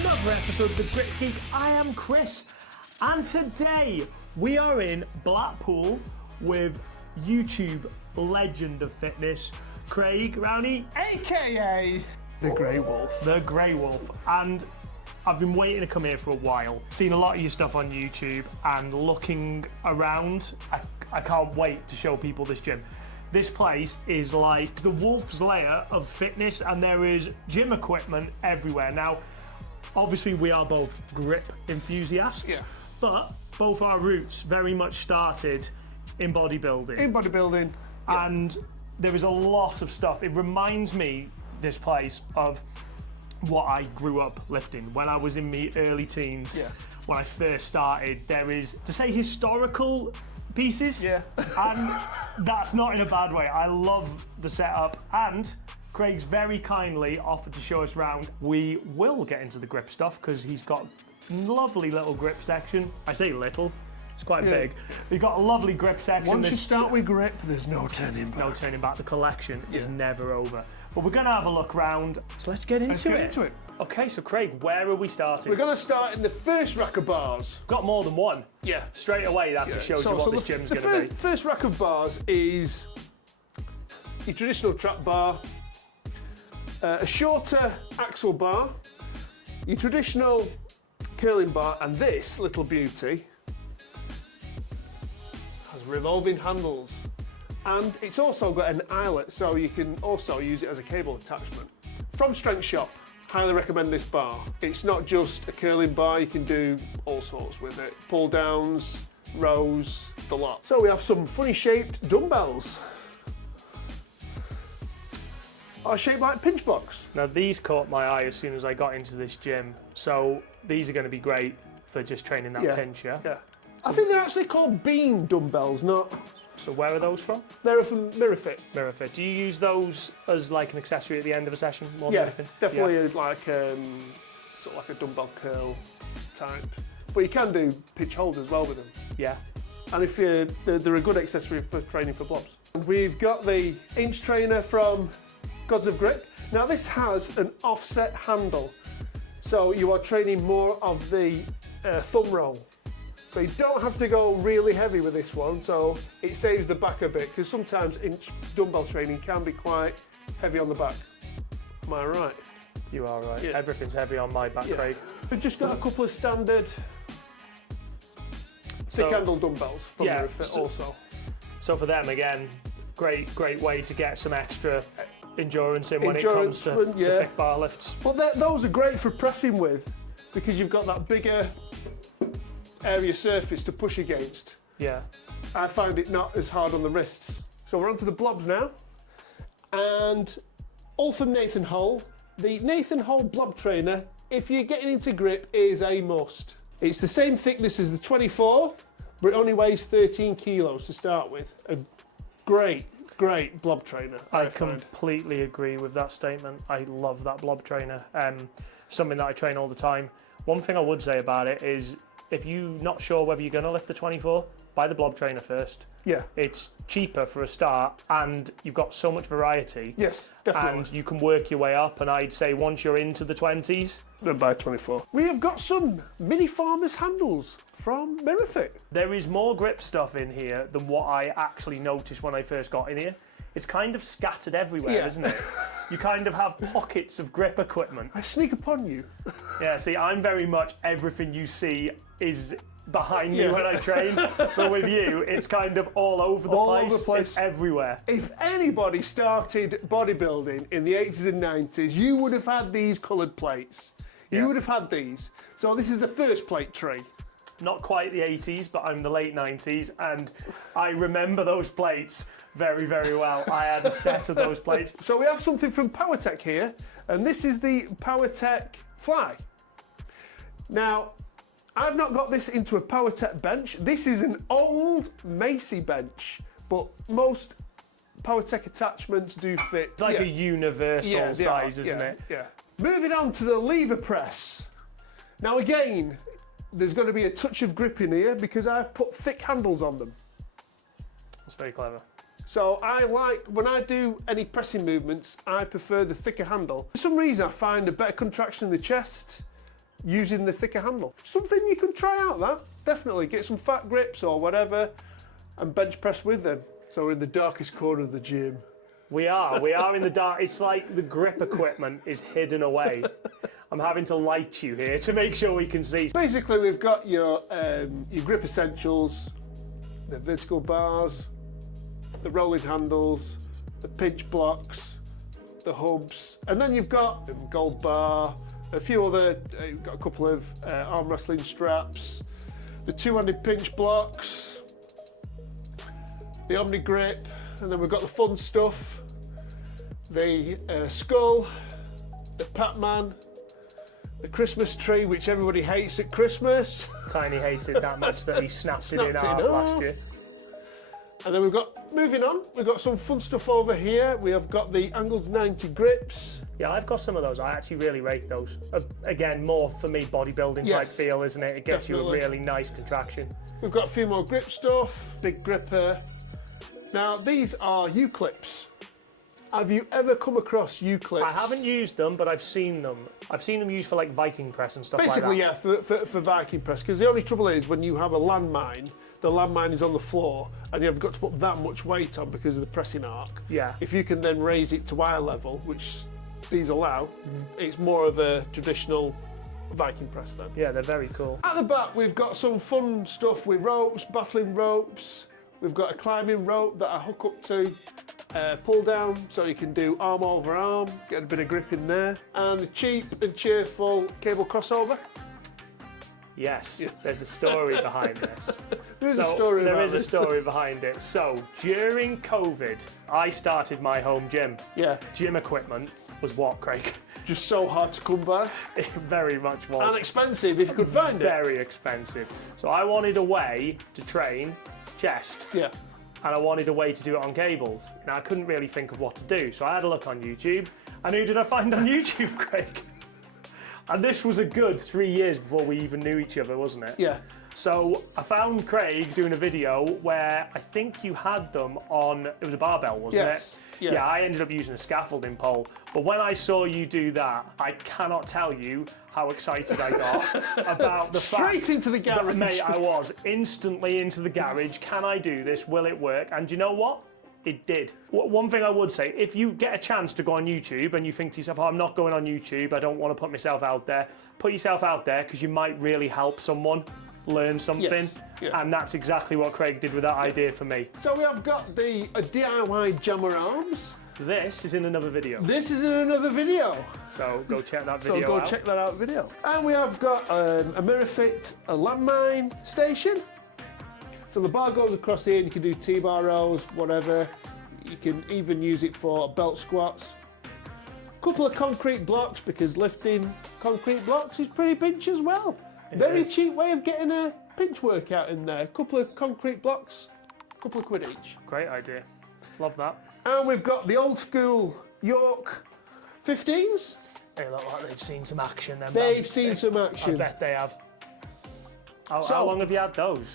another episode of the Grip Geek. I am Chris, and today we are in Blackpool with YouTube legend of fitness, Craig Rowney, aka the Grey Wolf. The Grey Wolf. And I've been waiting to come here for a while. Seen a lot of your stuff on YouTube and looking around, I can't wait to show people this gym. This place is like the wolf's lair of fitness, and there is gym equipment everywhere. Now, obviously we are both grip enthusiasts, but both our roots very much started in bodybuilding. And there is a lot of stuff. It reminds me, this place, of what I grew up lifting when I was in my early teens. When I first started, there is, to say historical pieces, and that's not in a bad way. I love the setup, and Craig's very kindly offered to show us around. We will get into the grip stuff because he's got a lovely little grip section. I say little, it's quite big. He's got a lovely grip section. Once you start with grip, there's no turning back. No turning back. The collection is never over. But we're going to have a look round, so let's get into it. Okay, so Craig, where are we starting? We're going to start in the first rack of bars. Got more than one. Straight away, that just shows you what this gym's going to be. The first rack of bars is your traditional trap bar, a shorter axle bar, your traditional curling bar, and this little beauty has revolving handles. And it's also got an eyelet, so you can also use it as a cable attachment. From Strength Shop, highly recommend this bar. It's not just a curling bar, you can do all sorts with it. Pull downs, rows, the lot. So we have some funny shaped dumbbells. Are shaped like pinch box. Now these caught my eye as soon as I got into this gym. So these are going to be great for just training that pinch, I think they're actually called beam dumbbells, not... So where are those from? They're from Mirafit. Mirafit. Do you use those as like an accessory at the end of a session more than anything? Definitely like sort of like a dumbbell curl type. But you can do pitch hold as well with them. And if they're a good accessory for training for blobs. And we've got the inch trainer from Gods of Grip. Now this has an offset handle, so you are training more of the thumb roll. So you don't have to go really heavy with this one, so it saves the back a bit, because sometimes inch dumbbell training can be quite heavy on the back. Am I right? You are right. Everything's heavy on my back, Craig. We've just got a couple of standard stick handle dumbbells from Mirafit also. So for them, again, great way to get some extra endurance in when it comes to thick bar lifts. Well, those are great for pressing with, because you've got that bigger area surface to push against. I find it not as hard on the wrists. So we're on to the blobs now. And all from Nathan Hole. The Nathan Hole blob trainer, if you're getting into grip, is a must. It's the same thickness as the 24, but it only weighs 13 kilos to start with. A great blob trainer. I completely agree with that statement. I love that blob trainer. Something that I train all the time. One thing I would say about it is, if you're not sure whether you're going to lift the 24, buy the blob trainer first. It's cheaper for a start, and you've got so much variety. Yes, definitely. And you can work your way up, and I'd say once you're into the 20s, then buy 24. We have got some mini farmers handles from Mirafit. There is more grip stuff in here than what I actually noticed when I first got in here. It's kind of scattered everywhere, isn't it? You kind of have pockets of grip equipment. I sneak upon you. See, I'm very much everything you see is behind me when I train, but with you, it's kind of all over the place. It's everywhere. If anybody started bodybuilding in the 80s and 90s, you would have had these coloured plates. You would have had these. So this is the first plate tree. Not quite the 80s, but I'm the late 90s, and I remember those plates very well. I had a set of those plates. So we have something from PowerTech here, and this is the PowerTech Fly. Now, I've not got this into a PowerTech bench. This is an old Macy bench, but most PowerTech attachments do fit. It's like a universal size, isn't it? Moving on to the lever press. Now again, there's going to be a touch of grip in here because I've put thick handles on them. That's very clever. So I like, when I do any pressing movements, I prefer the thicker handle. For some reason I find a better contraction in the chest, using the thicker handle. Something you can try out, that. Definitely, get some fat grips or whatever and bench press with them. So we're in the darkest corner of the gym. We are in the dark. It's like the grip equipment is hidden away. I'm having to light you here to make sure we can see. Basically, we've got your grip essentials, the vertical bars, the rolling handles, the pinch blocks, the hubs, and then you've got the gold bar, a few other, you've got a couple of arm wrestling straps, the two-handed pinch blocks, the Omni grip, and then we've got the fun stuff, the skull, the Pac-Man, the Christmas tree, which everybody hates at Christmas. Tiny hates it that much that he snapped it in half last year. And then we've got, moving on, we've got some fun stuff over here. We have got the angled 90 grips. Yeah, I've got some of those. I actually really rate those. Again, more for me bodybuilding type feel, isn't it? It gives you a really nice contraction. We've got a few more grip stuff, big gripper. Now, these are U-clips. Have you ever come across U-clips? I haven't used them, but I've seen them. I've seen them used for like Viking press and stuff Basically, like that. yeah, for Viking press, because the only trouble is when you have a landmine, the landmine is on the floor and you've got to put that much weight on because of the pressing arc. Yeah. If you can then raise it to eye level, which these allow, it's more of a traditional Viking press then. Yeah, they're very cool. At the back, we've got some fun stuff with ropes, battling ropes. We've got a climbing rope that I hook up to, pull down so you can do arm over arm, get a bit of grip in there. And the cheap and cheerful cable crossover. Yes, there's a story behind this. There is a story behind it. So, during COVID, I started my home gym. Yeah. Gym equipment was what, Craig? Just so hard to come by. It very much was. And expensive if you could find it. Very expensive. So I wanted a way to train chest. Yeah. And I wanted a way to do it on cables. Now, I couldn't really think of what to do, so I had a look on YouTube. And who did I find on YouTube, Craig? And this was a good 3 years before we even knew each other, wasn't it? Yeah. So I found Craig doing a video where I think you had them on, it was a barbell, wasn't it? Yeah. I ended up using a scaffolding pole. But when I saw you do that, I cannot tell you how excited I got about the Straight into the garage. That, mate, I was instantly into the garage. Can I do this? Will it work? And you know what? It did. One thing I would say, if you get a chance to go on YouTube and you think to yourself, oh, I'm not going on YouTube, I don't want to put myself out there, put yourself out there because you might really help someone learn something. Yes. Yeah. And that's exactly what Craig did with that idea for me. So we have got the DIY jammer arms. This is in another video. This is in another video. So go check that video So go out. check that out video. And we have got a mirror fit, a landmine station. So the bar goes across here and you can do T-bar rows, whatever. You can even use it for belt squats. A couple of concrete blocks because lifting concrete blocks is pretty pinch as well. Very cheap way of getting a pinch workout in there. A couple of concrete blocks, a couple of quid each. Great idea. Love that. And we've got the old school York 15s. They look like they've seen some action then. They've seen some action. I bet they have. How long have you had those?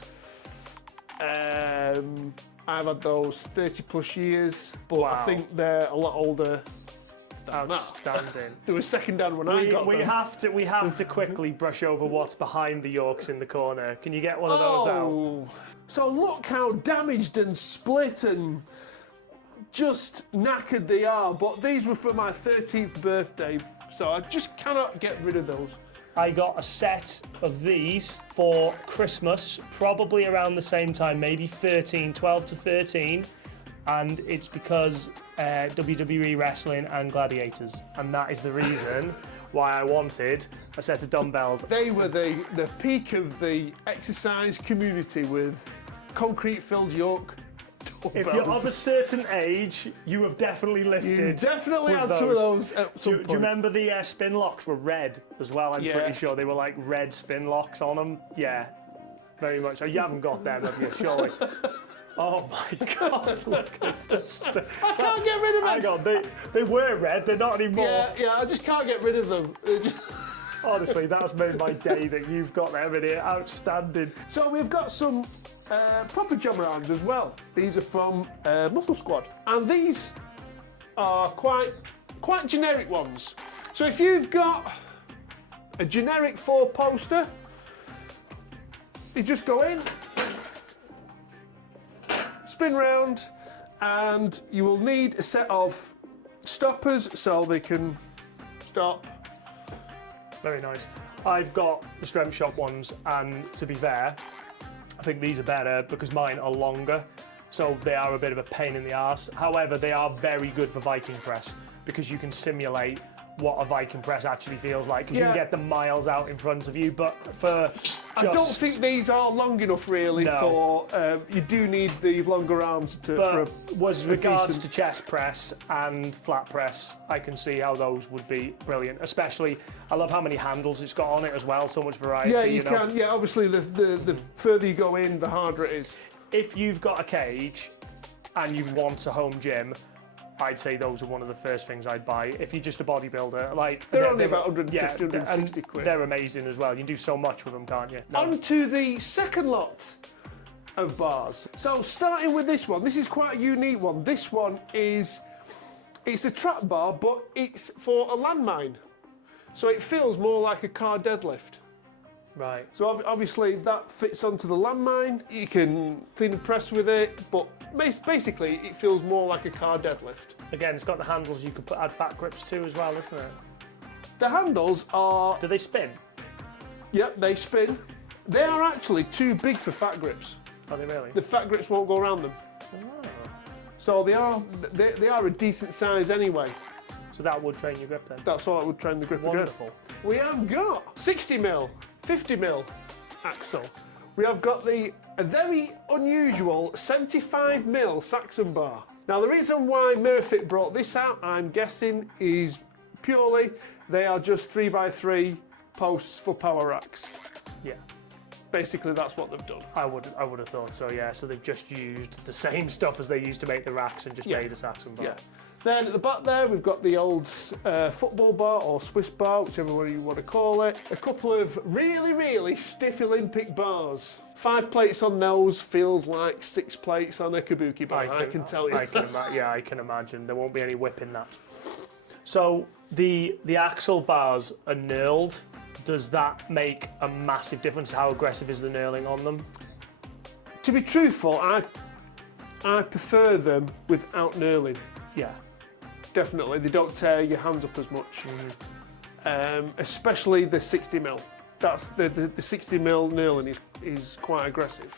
I've had those 30 plus years, but Wow. I think they're a lot older than that. Outstanding. They were second hand when I got them. We have to quickly brush over what's behind the Yorks in the corner. Can you get one of those out? So look how damaged and split and just knackered they are, but these were for my 13th birthday, so I just cannot get rid of those. I got a set of these for Christmas, probably around the same time, maybe 12 to 13, and it's because WWE wrestling and gladiators, and that is the reason why I wanted a set of dumbbells. They were the peak of the exercise community with concrete-filled York dumbbells. If you're of a certain age, you have definitely lifted. You definitely with had some of those at some Do you remember the spin locks were red as well? I'm pretty sure they were like red spin locks on them. Yeah, very much. So you haven't got them, have you? Surely. Oh my God! Look at this. I can't get rid of them. Hang on, they were red. They're not anymore. Yeah, I just can't get rid of them. Honestly, that's made my day that you've got them in here. Outstanding. So we've got some proper jammer arms as well. These are from Muscle Squad, and these are quite generic ones. So if you've got a generic 4-poster. You just go in, spin round, and you will need a set of stoppers so they can stop. Very nice. I've got the Strength Shop ones, and to be fair, I think these are better because mine are longer, so they are a bit of a pain in the arse. However, they are very good for Viking press because you can simulate what a Viking press actually feels like because you can get the miles out in front of you, but for I don't think these are long enough really for, you do need the longer arms to. But with regards to chest press and flat press, I can see how those would be brilliant. Especially, I love how many handles it's got on it as well, so much variety. Yeah, you can. Yeah, obviously the further you go in, the harder it is. If you've got a cage and you want a home gym, I'd say those are one of the first things I'd buy. If you're just a bodybuilder, like they're only about 150, 160 quid. They're amazing as well. You can do so much with them, can't you? On to the second lot of bars. So starting with this one, this is quite a unique one. This one it's a trap bar, but it's for a landmine. So it feels more like a car deadlift. Right. So obviously that fits onto the landmine. You can clean and press with it, but basically it feels more like a car deadlift. Again, it's got the handles you could add fat grips to as well, isn't it? The handles are... Do they spin? Yep, they spin. They are actually too big for fat grips. Are they really? The fat grips won't go around them. Oh. So they are a decent size anyway. So that would train your grip then? That's all that would train the grip. Wonderful. Again. We have got 60mm, 50mm axle. We have got a very unusual 75mm Saxon bar. Now the reason why Mirafit brought this out, I'm guessing, is purely they are just 3x3 posts for power racks. Yeah. Basically that's what they've done. I would have thought so, yeah. So they've just used the same stuff as they used to make the racks and just made a Saxon bar. Yeah. Then at the back there, we've got the old football bar or Swiss bar, whichever one you want to call it. A couple of really, really stiff Olympic bars. 5 plates on those feels like 6 plates on a kabuki bar, I can tell you. I can imagine. There won't be any whip in that. So the axle bars are knurled. Does that make a massive difference? How aggressive is the knurling on them? To be truthful, I prefer them without knurling. Yeah. Definitely, they don't tear your hands up as much. Especially the 60mm. That's the 60mm knurling is quite aggressive.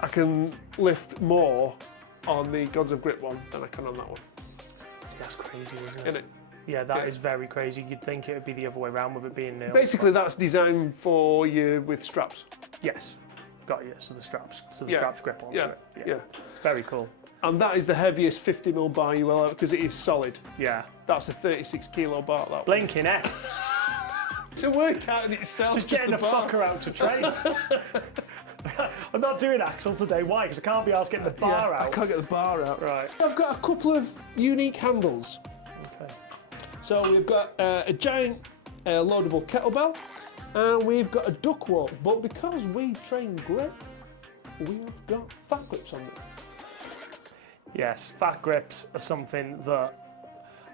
I can lift more on the Gods of Grip one than I can on that one. See, that's crazy, isn't Isn't it? Yeah, that is very crazy. You'd think it would be the other way around with it being knurled. Basically, that's designed for you with straps. Yes, got you. So the straps grip onto Yeah. it. Yeah. Very cool. And that is the heaviest 50mm bar you will have because it is solid. Yeah. That's a 36kg bar. That one. Blinking heck. It's a workout in itself. Just getting the fucker out to train. I'm not doing axle today. Why? Because I can't be asked getting the bar out. I can't get the bar out. Right. I've got a couple of unique handles. Okay. So we've got a giant loadable kettlebell, and we've got a duck walk. But because we train grip, we have got fat grips on them. Yes, fat grips are something that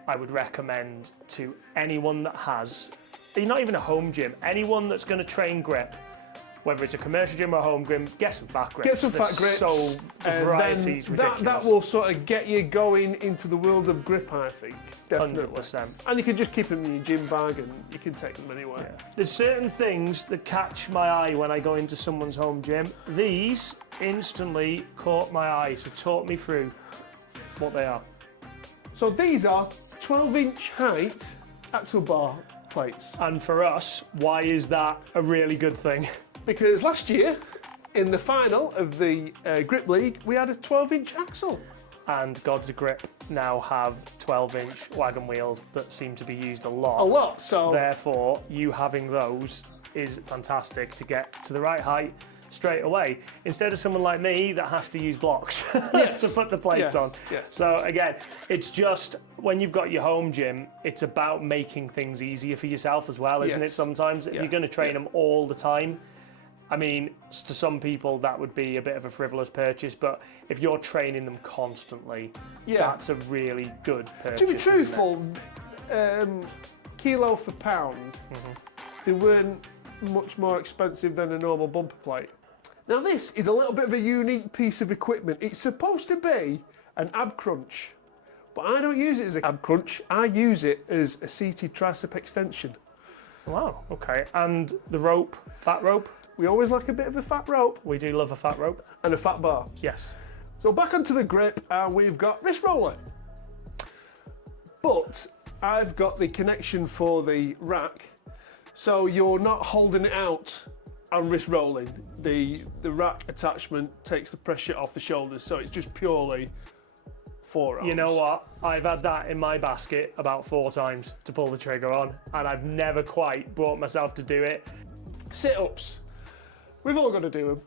I would recommend to anyone that has, not even a home gym, anyone that's going to train grip, whether it's a commercial gym or a home gym, get some fat grips. Get some fat grips. So the variety's ridiculous. That will sort of get you going into the world of grip, I think. Definitely. 100%. And you can just keep them in your gym bag and you can take them anywhere. Yeah. There's certain things that catch my eye when I go into someone's home gym. These instantly caught my eye, so talk me through what they are. So these are 12-inch height axle bar plates. And for us, why is that a really good thing? Because last year, in the final of the Grip League, we had a 12-inch axle. And Gods of Grip now have 12-inch wagon wheels that seem to be used a lot. A lot, so... Therefore, you having those is fantastic to get to the right height straight away, instead of someone like me that has to use blocks to put the plates on. Yeah. So again, it's just, when you've got your home gym, it's about making things easier for yourself as well, isn't it? Sometimes, if you're going to train them all the time, I mean, to some people that would be a bit of a frivolous purchase, but if you're training them constantly, that's a really good purchase. To be truthful, kilo for pound, they weren't much more expensive than a normal bumper plate. Now this is a little bit of a unique piece of equipment. It's supposed to be an ab crunch, but I don't use it as an ab crunch. I use it as a seated tricep extension. Wow, okay. And the rope, fat rope? We always like a bit of a fat rope. We do love a fat rope. And a fat bar. Yes. So back onto the grip, and we've got wrist roller. But I've got the connection for the rack, so you're not holding it out on wrist rolling. The rack attachment takes the pressure off the shoulders, so it's just purely forearms. You know what? I've had that in my basket about 4 times to pull the trigger on, and I've never quite brought myself to do it. Sit-ups. We've all got to do them.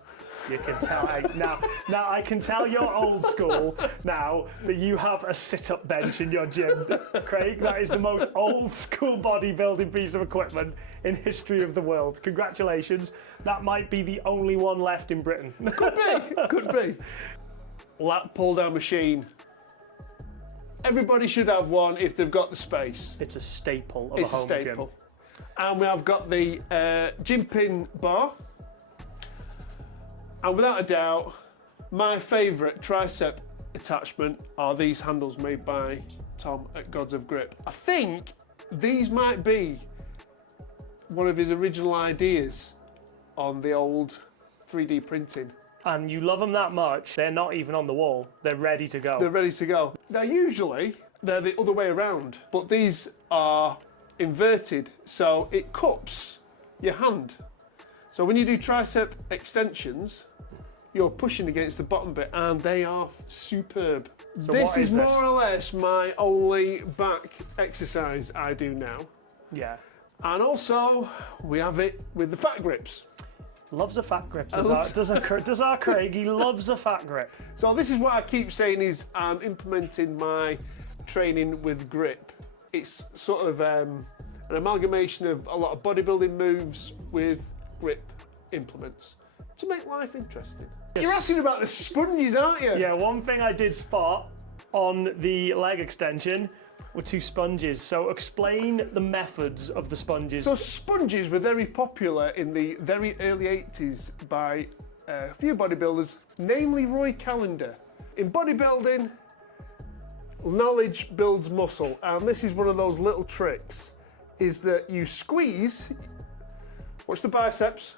You can tell now I can tell you're old school now that you have a sit-up bench in your gym, Craig. That is the most old school bodybuilding piece of equipment in history of the world. Congratulations. That might be the only one left in Britain. Could be, could be. Lat pull down machine. Everybody should have one if they've got the space. It's a staple of It's a home a staple. gym. And we have got the gym pin bar. And without a doubt, my favourite tricep attachment are these handles made by Tom at Gods of Grip. I think these might be one of his original ideas on the old 3D printing. And you love them that much, they're not even on the wall. They're ready to go. They're ready to go. Now usually they're the other way around, but these are inverted, so it cups your hand. So when you do tricep extensions, you're pushing against the bottom bit, and they are superb. So this what is is this? more or less my only back exercise I do now. Yeah. And also, we have it with the fat grips. Loves a fat grip, does our Craig. He loves a fat grip. So this is what I keep saying is I'm implementing my training with grip. It's sort of an amalgamation of a lot of bodybuilding moves with grip implements to make life interesting. Yes. You're asking about the sponges, aren't you? Yeah, one thing I did spot on the leg extension were 2 sponges. So explain the methods of the sponges. So sponges were very popular in the very early 80s by a few bodybuilders, namely Roy Callender. In bodybuilding, knowledge builds muscle, and this is one of those little tricks, is that you squeeze, watch the biceps.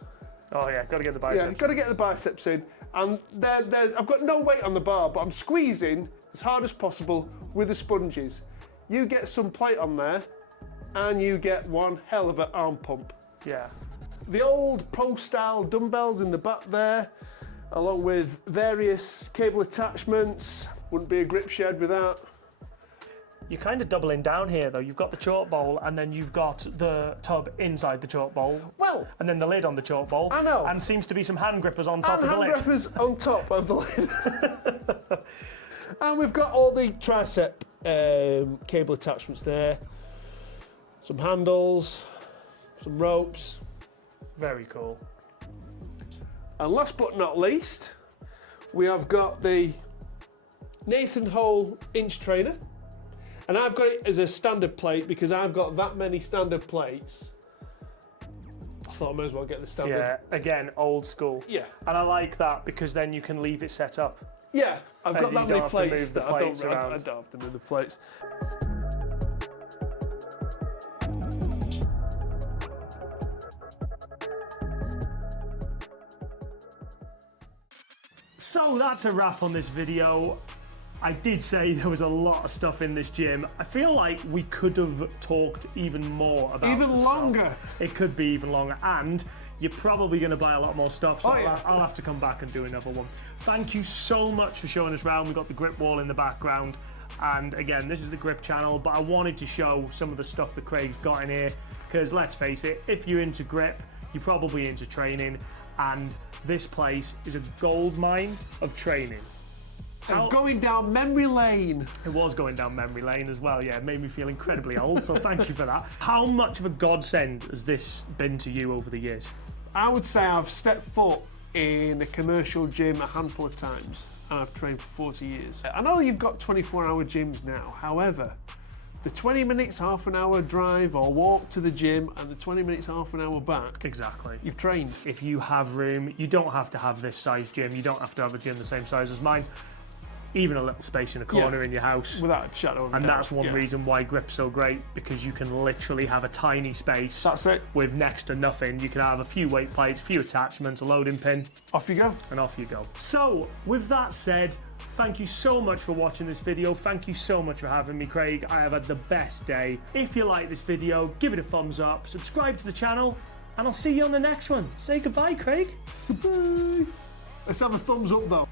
Oh yeah, got to get the biceps. Yeah, you've got to get the biceps in, and I've got no weight on the bar, but I'm squeezing as hard as possible with the sponges. You get some plate on there, and you get one hell of an arm pump. Yeah. The old pro-style dumbbells in the back there, along with various cable attachments. Wouldn't be a grip shed without. You're kind of doubling down here though. You've got the chalk bowl, and then you've got the tub inside the chalk bowl. Well, and then the lid on the chalk bowl. I know. And seems to be some hand grippers on top and of the hand lid. grippers on top of the lid. And we've got all the tricep cable attachments there. Some handles, some ropes. Very cool. And last but not least, we have got the Nathan Hole inch trainer. And I've got it as a standard plate because I've got that many standard plates. I thought I might as well get the standard. Yeah, again, old school. Yeah. And I like that because then you can leave it set up. Yeah, I've got And that you many don't have to plates move the that plates I around. don't have to move the plates. So that's a wrap on this video. I did say there was a lot of stuff in this gym. I feel like we could have talked even more about Even the longer. stuff. It could be even longer, and you're probably going to buy a lot more stuff, so Oh, yeah. I'll have to come back and do another one. Thank you so much for showing us around. We've got the grip wall in the background, and again, this is the grip channel, but I wanted to show some of the stuff that Craig's got in here, because let's face it, if you're into grip, you're probably into training, and this place is a gold mine of training. And going down memory lane. It was going down memory lane as well, yeah. It made me feel incredibly old, so thank you for that. How much of a godsend has this been to you over the years? I would say I've stepped foot in a commercial gym a handful of times, and I've trained for 40 years. I know you've got 24-hour gyms now, however, the 20 minutes, half an hour drive or walk to the gym and the 20 minutes, half an hour back, Exactly. you've trained. If you have room, you don't have to have this size gym. You don't have to have a gym the same size as mine. Even a little space in a corner in your house. Without a shadow of a And doubt. that's one reason why Grip's so great, because you can literally have a tiny space. That's it. With next to nothing. You can have a few weight plates, a few attachments, a loading pin. Off you go. And off you go. So, with that said, thank you so much for watching this video. Thank you so much for having me, Craig. I have had the best day. If you like this video, give it a thumbs up, subscribe to the channel, and I'll see you on the next one. Say goodbye, Craig. Goodbye. Let's have a thumbs up though.